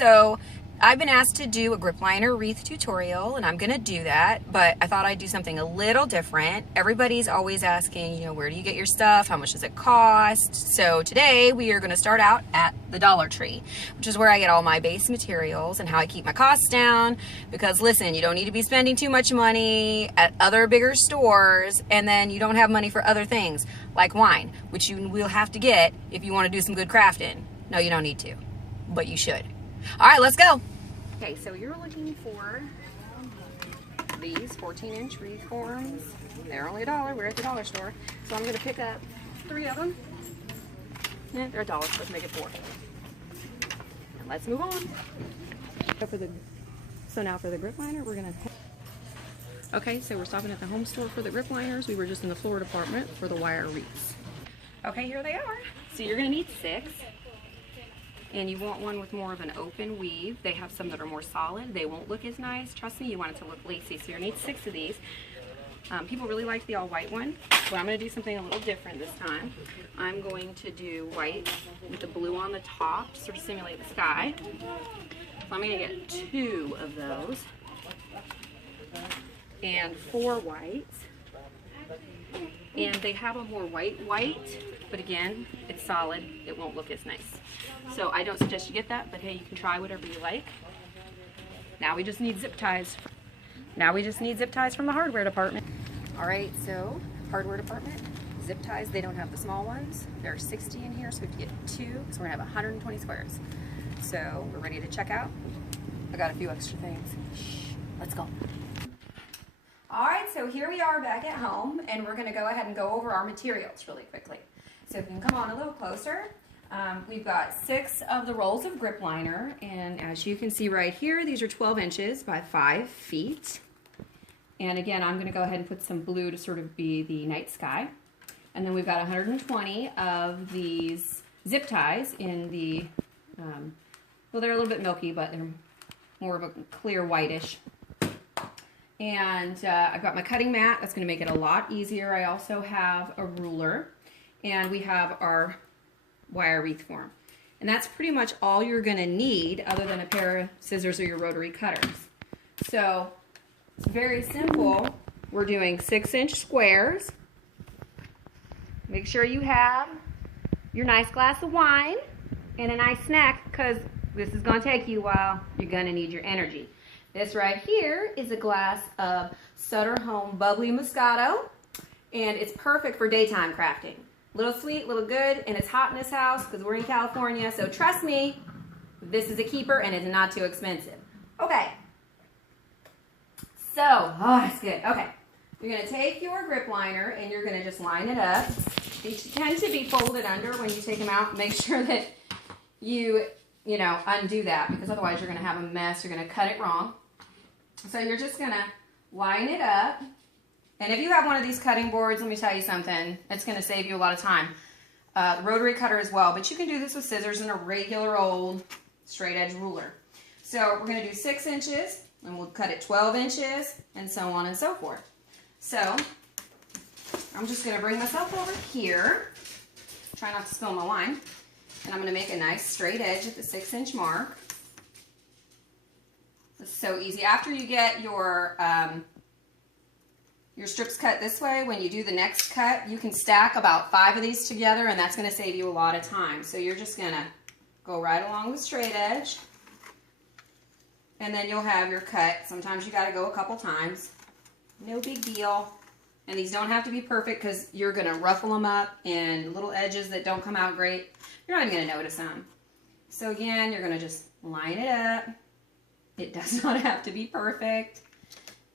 So I've been asked to do a grip liner wreath tutorial, and I'm gonna do that, but I thought I'd do something a little different. Everybody's always asking, you know, where do you get your stuff? How much does it cost? So today we are gonna start out at the Dollar Tree, which is where I get all my base materials and how I keep my costs down. Because listen, you don't need to be spending too much money at other bigger stores, and then you don't have money for other things like wine, which you will have to get if you wanna do some good crafting. No, you don't need to, but you should. All right, let's go. Okay, so you're looking for these 14-inch wreath forms. They're only $1. We're at the dollar store. So I'm gonna pick up 3 of them. Yeah, they're $1, so let's make it 4. And let's move on. So now for the grip liner, we're gonna... Okay, so we're stopping at the home store for the grip liners. We were just in the floor department for the wire wreaths. Okay, here they are. So you're gonna need 6. And you want one with more of an open weave. They have some that are more solid. They won't look as nice. Trust me, you want it to look lacy. So you're gonna need 6 of these. People really like the all white one, but I'm gonna do something a little different this time. I'm going to do white with the blue on the top to sort of simulate the sky. So I'm gonna get 2 of those and 4 whites. And they have a more white, but again, it's solid. It won't look as nice. So I don't suggest you get that, but hey, you can try whatever you like. Now we just need zip ties. From the hardware department. All right, so hardware department, zip ties, they don't have the small ones. There are 60 in here, so we have to get 2, because we're gonna have 120 squares. So we're ready to check out. I got a few extra things. Shh, let's go. All right, so here we are back at home, and we're gonna go ahead and go over our materials really quickly. So if you can come on a little closer, we've got 6 of the rolls of grip liner, and as you can see right here, these are 12 inches by 5 feet. And again, I'm gonna go ahead and put some blue to sort of be the night sky. And then we've got 120 of these zip ties in the, well, they're a little bit milky, but they're more of a clear whitish. And I've got my cutting mat. That's going to make it a lot easier. I also have a ruler, and we have our wire wreath form. And that's pretty much all you're going to need other than a pair of scissors or your rotary cutters. So it's very simple. We're doing 6-inch squares. Make sure you have your nice glass of wine and a nice snack, because this is going to take you a while. You're going to need your energy. This right here is a glass of Sutter Home Bubbly Moscato, and it's perfect for daytime crafting. Little sweet, little good, and it's hot in this house because we're in California, so trust me, this is a keeper and it's not too expensive. Okay, so, oh, that's good. Okay, you're going to take your grip liner and you're going to just line it up. They tend to be folded under when you take them out. Make sure that you know, undo that, because otherwise you're going to have a mess. You're going to cut it wrong. So you're just going to line it up. And if you have one of these cutting boards, let me tell you something, it's going to save you a lot of time. The rotary cutter as well, but you can do this with scissors and a regular old straight edge ruler. So we're going to do 6 inches, and we'll cut it 12 inches, and so on and so forth. So I'm just going to bring myself over here. Try not to spill my wine. And I'm going to make a nice straight edge at the 6-inch mark. It's so easy. After you get your strips cut this way, when you do the next cut, you can stack about 5 of these together, and that's going to save you a lot of time. So you're just going to go right along the straight edge, and then you'll have your cut. Sometimes you got to go a couple times. No big deal. And these don't have to be perfect, because you're going to ruffle them up, and little edges that don't come out great, you're not even going to notice them. So again, you're going to just line it up. It does not have to be perfect.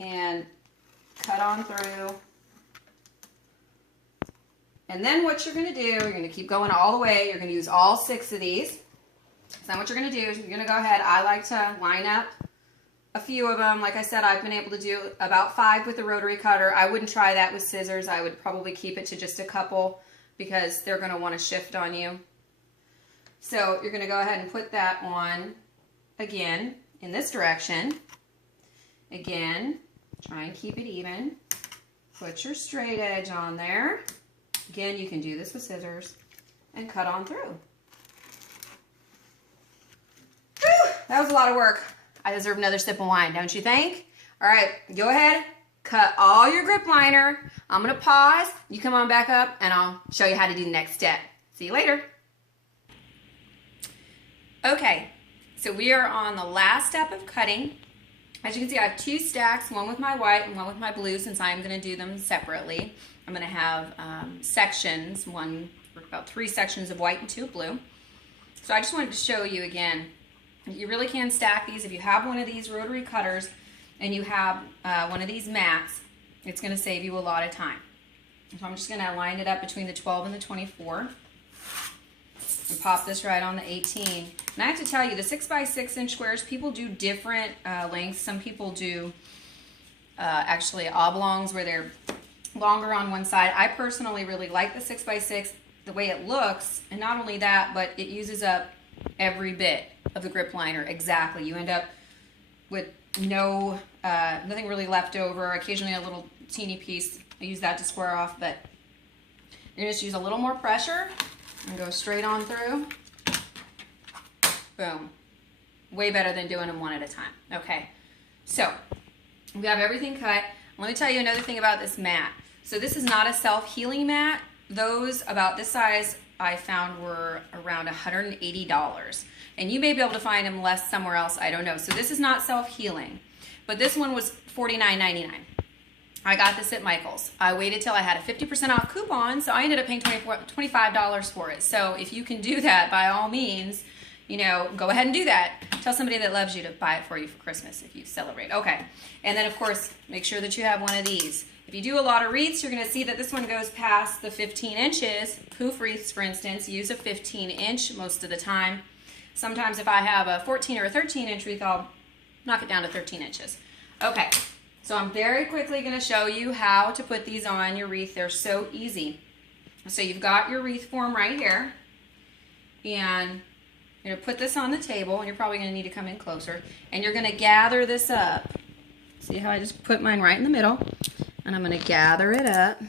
And cut on through. And then what you're going to do, you're going to keep going all the way. You're going to use all 6 of these. So then what you're going to do is you're going to go ahead. I like to line up a few of them. Like I said, I've been able to do about 5 with the rotary cutter. I wouldn't try that with scissors. I would probably keep it to just a couple, because they're going to want to shift on you. So you're going to go ahead and put that on again in this direction. Again, try and keep it even. Put your straight edge on there. Again, you can do this with scissors and cut on through. Whew! that was a lot of work. I deserve another sip of wine, don't you think? All right, go ahead, cut all your grip liner. I'm gonna pause, you come on back up, and I'll show you how to do the next step. See you later. Okay, so we are on the last step of cutting. As you can see, I have 2 stacks, one with my white and one with my blue, since I'm gonna do them separately. I'm gonna have sections, about 3 sections of white and 2 of blue. So I just wanted to show you again, you really can stack these. If you have one of these rotary cutters and you have one of these mats, it's going to save you a lot of time. So I'm just going to line it up between the 12 and the 24 and pop this right on the 18. And I have to tell you, the 6x6 inch squares, people do different lengths. Some people do actually oblongs where they're longer on one side. I personally really like the 6x6, the way it looks, and not only that, but it uses up every bit of the grip liner. Exactly. You end up with nothing really left over, occasionally a little teeny piece. I use that to square off, but you're going to just use a little more pressure and go straight on through. Boom. Way better than doing them one at a time. Okay, so we have everything cut. Let me tell you another thing about this mat. So this is not a self-healing mat. Those about this size I found were around $180. And you may be able to find them less somewhere else, I don't know. So this is not self-healing. But this one was $49.99. I got this at Michael's. I waited till I had a 50% off coupon, so I ended up paying $25 for it. So if you can do that, by all means, you know, go ahead and do that. Tell somebody that loves you to buy it for you for Christmas if you celebrate. Okay. And then, of course, make sure that you have one of these. If you do a lot of wreaths, you're going to see that this one goes past the 15 inches. Poof wreaths, for instance, use a 15 inch most of the time. Sometimes if I have a 14 or a 13 inch wreath, I'll knock it down to 13 inches. Okay, so I'm very quickly going to show you how to put these on your wreath. They're so easy. So you've got your wreath form right here. And you're going to put this on the table, and you're probably going to need to come in closer. And you're going to gather this up. See how I just put mine right in the middle? And I'm going to gather it up.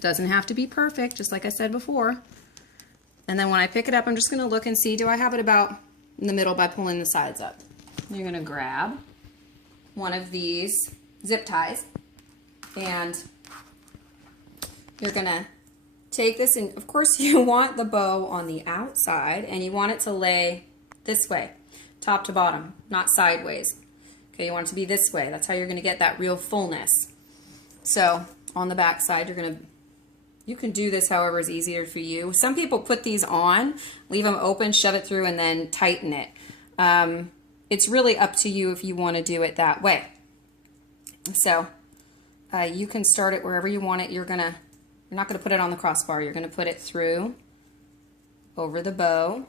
Doesn't have to be perfect, just like I said before. And then when I pick it up, I'm just going to look and see, do I have it about in the middle by pulling the sides up. You're going to grab one of these zip ties, and you're going to take this, and of course you want the bow on the outside, and you want it to lay this way, top to bottom, not sideways. Okay, you want it to be this way. That's how you're going to get that real fullness. So on the back side, you can do this however is easier for you. Some people put these on, leave them open, shove it through, and then tighten it. It's really up to you if you want to do it that way. So you can start it wherever you want it. You're not gonna put it on the crossbar. You're gonna put it through, over the bow,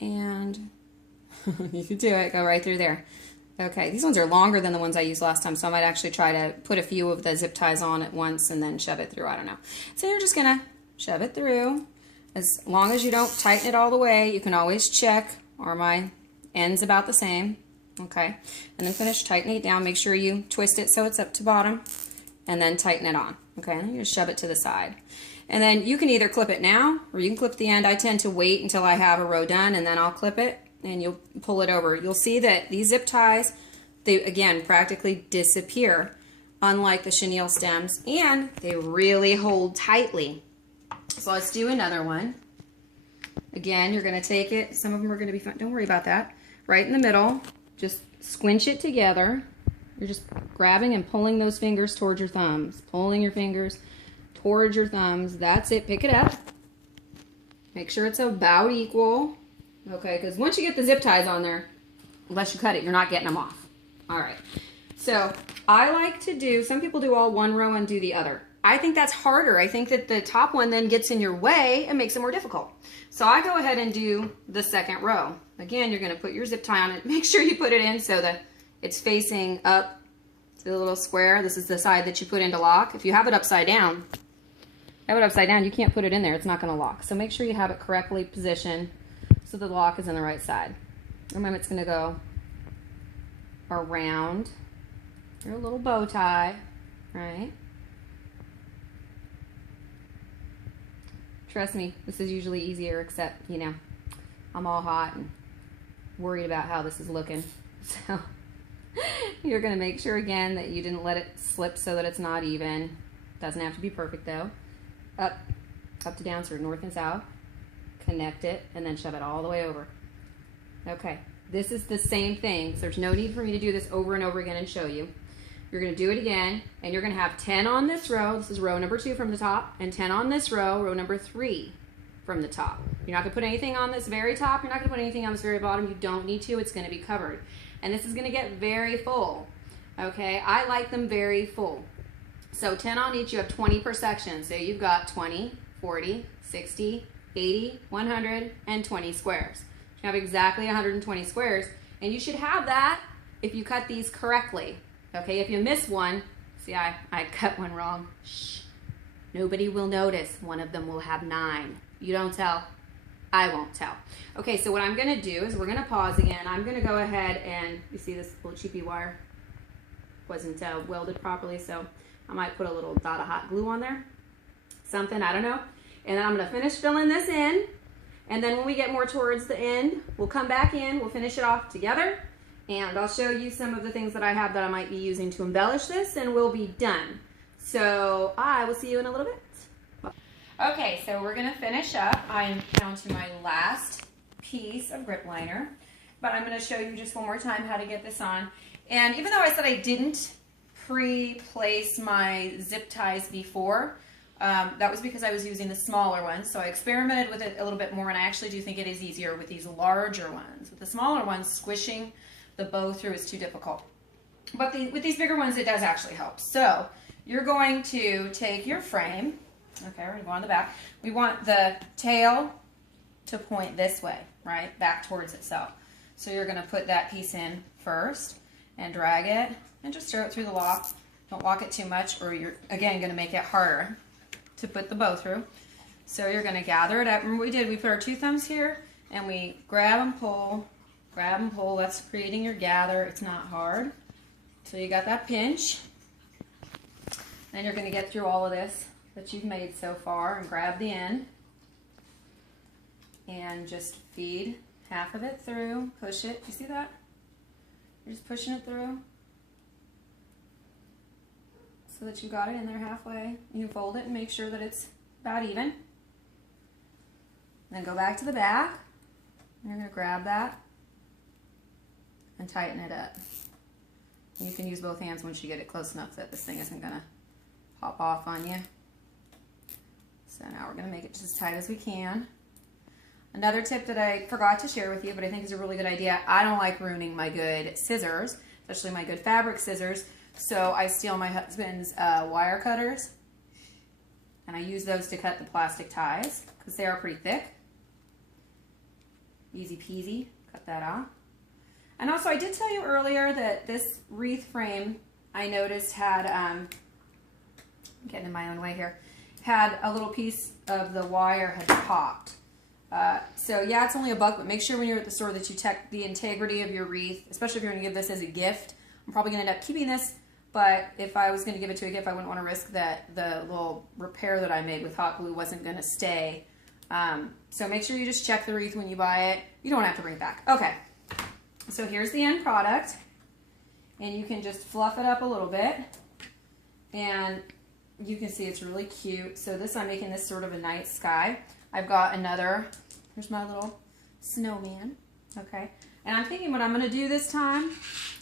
and you can do it. Go right through there. Okay, these ones are longer than the ones I used last time, so I might actually try to put a few of the zip ties on at once and then shove it through. I don't know. So you're just gonna shove it through. As long as you don't tighten it all the way, you can always check, are my ends about the same? Okay, and then finish tightening it down. Make sure you twist it so it's up to bottom, and then tighten it on. Okay, and then you just shove it to the side. And then you can either clip it now, or you can clip the end. I tend to wait until I have a row done, and then I'll clip it, and you'll pull it over. You'll see that these zip ties, they again practically disappear, unlike the chenille stems, and they really hold tightly. So let's do another one. Again, you're going to take it. Some of them are going to be fun. Don't worry about that. Right in the middle, just squinch it together. You're just grabbing and pulling those fingers towards your thumbs. Pulling your fingers towards your thumbs. That's it. Pick it up. Make sure it's about equal. Okay, because once you get the zip ties on there, unless you cut it, you're not getting them off. All right. So I like to do, some people do all one row and do the other. I think that's harder. I think that the top one then gets in your way and makes it more difficult. So I go ahead and do the second row. Again, you're going to put your zip tie on it. Make sure you put it in so that it's facing up to the little square. This is the side that you put into lock. If you have it upside down, you can't put it in there. It's not going to lock. So make sure you have it correctly positioned so the lock is on the right side. Remember, it's going to go around your little bow tie, right? Trust me, this is usually easier, except, you know, I'm all hot and worried about how this is looking. So you're gonna make sure again that you didn't let it slip so that it's not even. Doesn't have to be perfect though. Up to down, sort of north and south. Connect it and then shove it all the way over. Okay, this is the same thing. So there's no need for me to do this over and over again and show you. You're gonna do it again, and you're gonna have 10 on this row. This is row number 2 from the top, and 10 on this row number 3 from the top. You're not gonna put anything on this very top. You're not gonna put anything on this very bottom. You don't need to. It's gonna be covered. And this is gonna get very full. Okay, I like them very full. So 10 on each, you have 20 per section. So you've got 20, 40, 60, 80, 100, and 20 squares. You have exactly 120 squares, and you should have that if you cut these correctly. Okay, if you miss one, see I cut one wrong. Shh, nobody will notice. One of them will have 9. You don't tell, I won't tell. Okay, so what I'm gonna do is we're gonna pause again. I'm gonna go ahead and, you see this little cheapy wire wasn't welded properly, so I might put a little dot of hot glue on there. Something, I don't know. And then I'm gonna finish filling this in. And then when we get more towards the end, we'll come back in, we'll finish it off together. And I'll show you some of the things that I have that I might be using to embellish this, and we'll be done. So I will see you in a little bit. Okay, so we're gonna finish up. I'm down to my last piece of grip liner, but I'm gonna show you just one more time how to get this on. And even though I said I didn't pre-place my zip ties before, that was because I was using the smaller ones. So I experimented with it a little bit more, and I actually do think it is easier with these larger ones. With the smaller ones, squishing the bow through is too difficult. But with these bigger ones, it does actually help. So you're going to take your frame. Okay, we're gonna go on the back. We want the tail to point this way, right? Back towards itself. So you're gonna put that piece in first and drag it and just stir it through the lock. Don't lock it too much, or you're, again, gonna make it harder to put the bow through. So you're gonna gather it up. Remember what we did? We put our 2 thumbs here and we grab and pull, grab and pull. That's creating your gather. It's not hard. So you got that pinch. Then you're gonna get through all of this that you've made so far and grab the end and just feed half of it through. Push it. You see that? You're just pushing it through so that you got it in there halfway. You fold it and make sure that it's about even. Then go back to the back. You're going to grab that and tighten it up. You can use both hands once you get it close enough that this thing isn't going to pop off on you. So now we're going to make it just as tight as we can. Another tip that I forgot to share with you, but I think is a really good idea. I don't like ruining my good scissors, especially my good fabric scissors. So I steal my husband's wire cutters, and I use those to cut the plastic ties because they are pretty thick. Easy peasy, cut that off. And also I did tell you earlier that this wreath frame I noticed had, I'm getting in my own way here, had a little piece of the wire had popped. So yeah, it's only $1, but make sure when you're at the store that you check the integrity of your wreath, especially if you're going to give this as a gift. I'm probably going to end up keeping this, but if I was going to give it to a gift, I wouldn't want to risk that the little repair that I made with hot glue wasn't going to stay. So make sure you just check the wreath when you buy it. You don't have to bring it back. Okay, so here's the end product, and you can just fluff it up a little bit, and you can see it's really cute. So this, I'm making this sort of a night sky. I've got another, here's my little snowman, okay? And I'm thinking what I'm gonna do this time,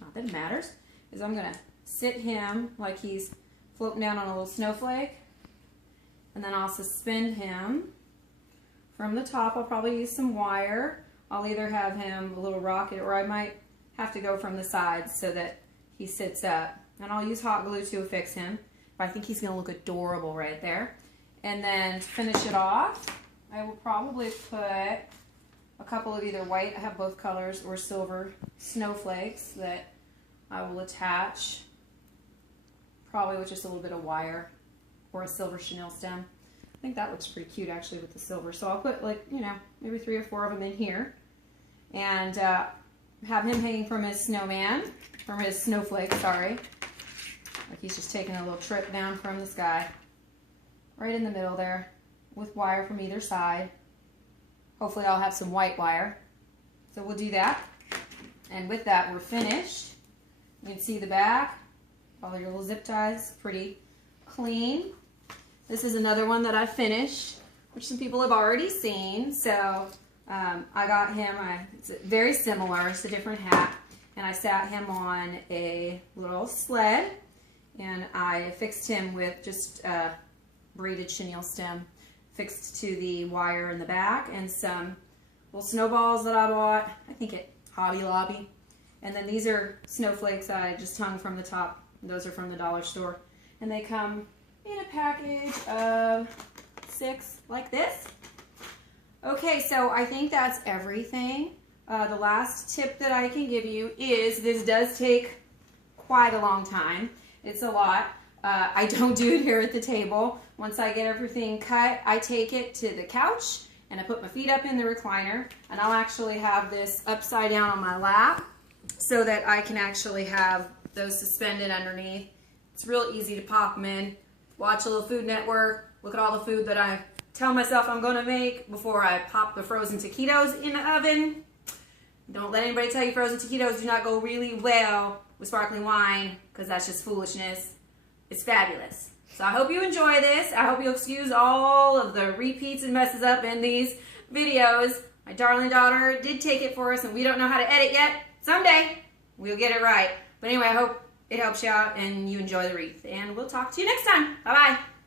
not that it matters, is I'm gonna sit him like he's floating down on a little snowflake, and then I'll suspend him from the top. I'll probably use some wire. I'll either have him a little rocket, or I might have to go from the sides so that he sits up. And I'll use hot glue to affix him. But I think he's gonna look adorable right there. And then to finish it off, I will probably put a couple of either white, I have both colors, or silver snowflakes that I will attach, probably with just a little bit of wire, or a silver chenille stem. I think that looks pretty cute actually with the silver. So I'll put, like, you know, maybe 3 or 4 of them in here, and have him hanging from his snowman, from his snowflake, sorry. Like he's just taking a little trip down from the sky. Right in the middle there, with wire from either side. Hopefully I'll have some white wire. So we'll do that. And with that, we're finished. You can see the back, all your little zip ties, pretty clean. This is another one that I finished, which some people have already seen. So I got him, it's very similar, it's a different hat. And I sat him on a little sled, and I fixed him with just a braided chenille stem fixed to the wire in the back, and some little snowballs that I bought, I think at Hobby Lobby. And then these are snowflakes I just hung from the top. Those are from the dollar store. And they come in a package of 6 like this. Okay, so I think that's everything. The last tip that I can give you is this does take quite a long time. It's a lot. I don't do it here at the table. Once I get everything cut, I take it to the couch and I put my feet up in the recliner, and I'll actually have this upside down on my lap so that I can actually have those suspended underneath. It's real easy to pop them in, watch a little Food Network, look at all the food that I tell myself I'm going to make before I pop the frozen taquitos in the oven. Don't let anybody tell you frozen taquitos do not go really well with sparkling wine, because that's just foolishness. It's fabulous. So I hope you enjoy this. I hope you'll excuse all of the repeats and messes up in these videos. My darling daughter did take it for us, and we don't know how to edit yet. Someday we'll get it right. But anyway, I hope it helps you out and you enjoy the wreath. And we'll talk to you next time. Bye-bye.